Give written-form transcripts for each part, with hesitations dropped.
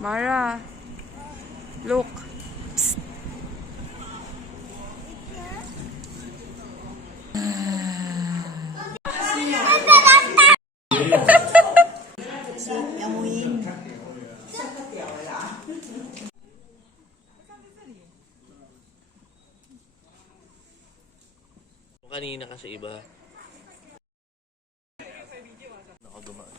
Mara, look. Psst. Kanina kasi iba. Nakadumaan.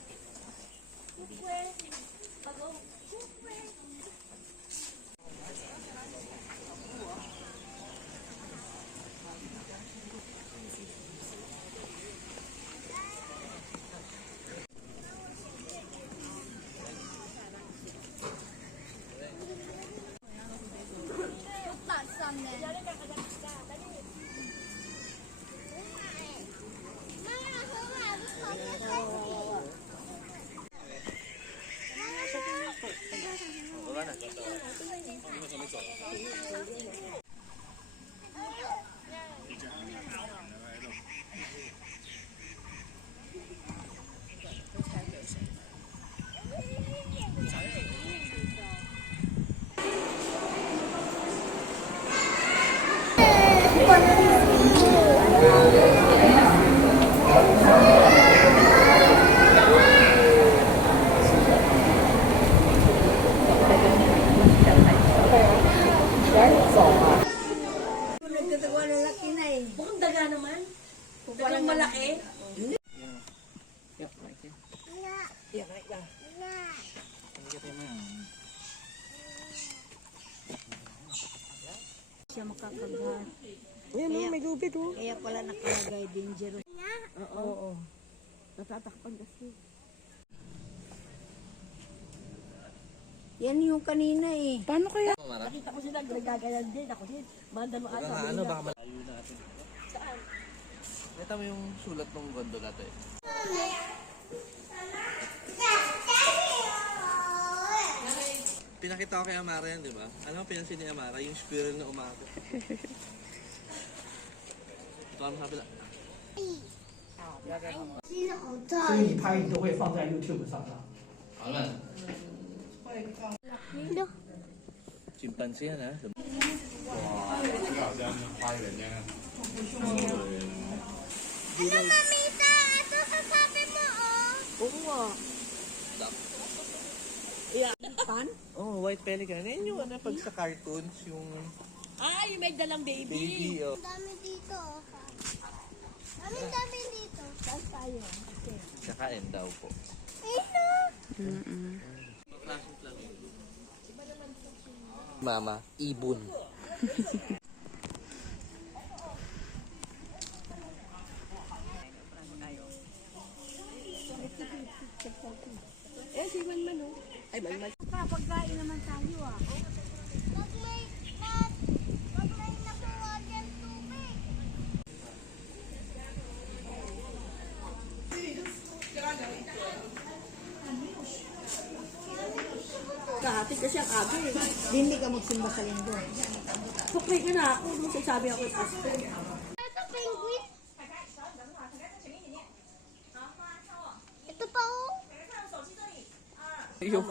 Bukang daga naman. Dagang malaki. Siya makakagat. Ayan o, may gubid o. Kaya pala nakalagay dangerous. Oo. Natatakpan kasi. Yan yung kanina eh. Paano kaya? Nakita ko sila, nagagayan din. Ako din. Banda mo asa. Ano, baka malayo natin. Saan? Nakita mo yung sulat ng gondola to eh. Pinakita ko kay Amara yan, di ba? Alam mo, pinansin ni Amara, yung squirrel na umakot. Ito ang kabila. 所以你拍你都会放在 YouTube 上的。 Alan. Chimpanzee yan ha. Ano, mamita? Ito sasabi mo, oh. Oo nga. Pan? Oh, white pelican. Yan yung ano, pag sa cartoons, yung Ay, may dalang baby. baby. Oh. Ang dami dito, oh. Ang dami dito. Saan tayo? Kakain daw po. Ito. Mama, ibon. Eh, si Manman oh. Ay, Manman. Pagkain naman tayo ah. Pag may nakuha dyan tubig. Kahati kasi ang aga eh. Hindi ka magsimba sa linggo. Sukli ka na ako. Nung sabi ako yung pastor. Ito, penguin. Ito pa, oh. Ayun.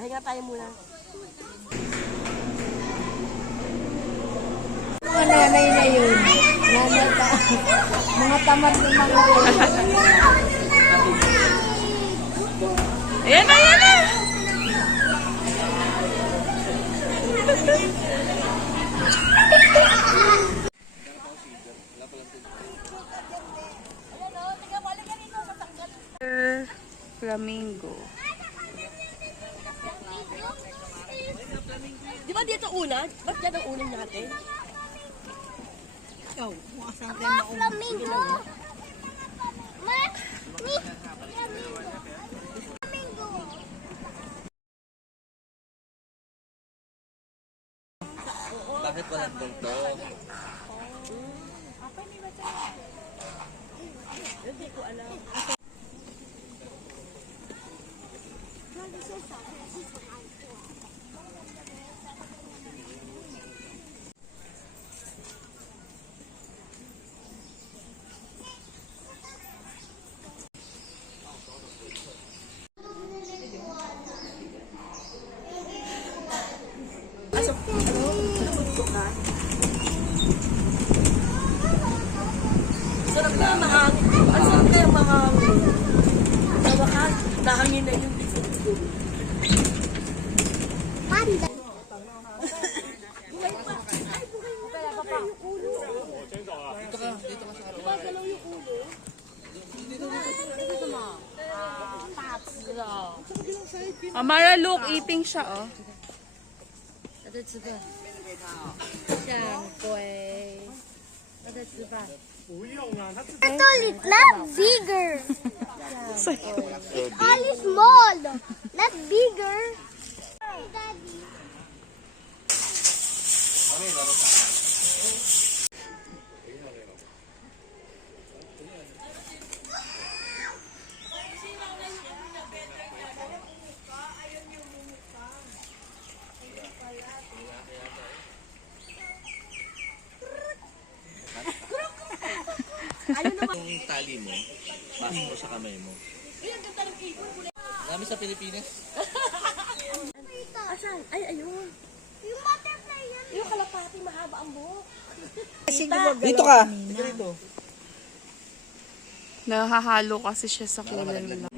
Pahinga tayo muna. Mga nanay na yun. Nanay ka. Mga tamad ng mga Ayan na, ayan na! Flamingo. Di ba dito una? Ba't yan ang unang natin? ikaw. Kung asan tayo Mga mauna. flamingo. Flamingo. Bakit walang tungto? Hindi ko alam. Sa wakas, nahangin na yung likod ko. Panda. Dito ka sa harapan. Amara, look, eating siya, oh. 他在吃饭。像鬼，他在吃饭。 Turtle is not bigger. It's only small, not bigger. Daddy. Yung tali mo, pasok mo sa kamay mo. Marami sa Pilipinas. Asan? Ay, ayun. Yung butterfly yan. Yung kalapati, mahaba ang buhok. Dito ka! Dito. Nahahalo kasi siya sa kulay nila.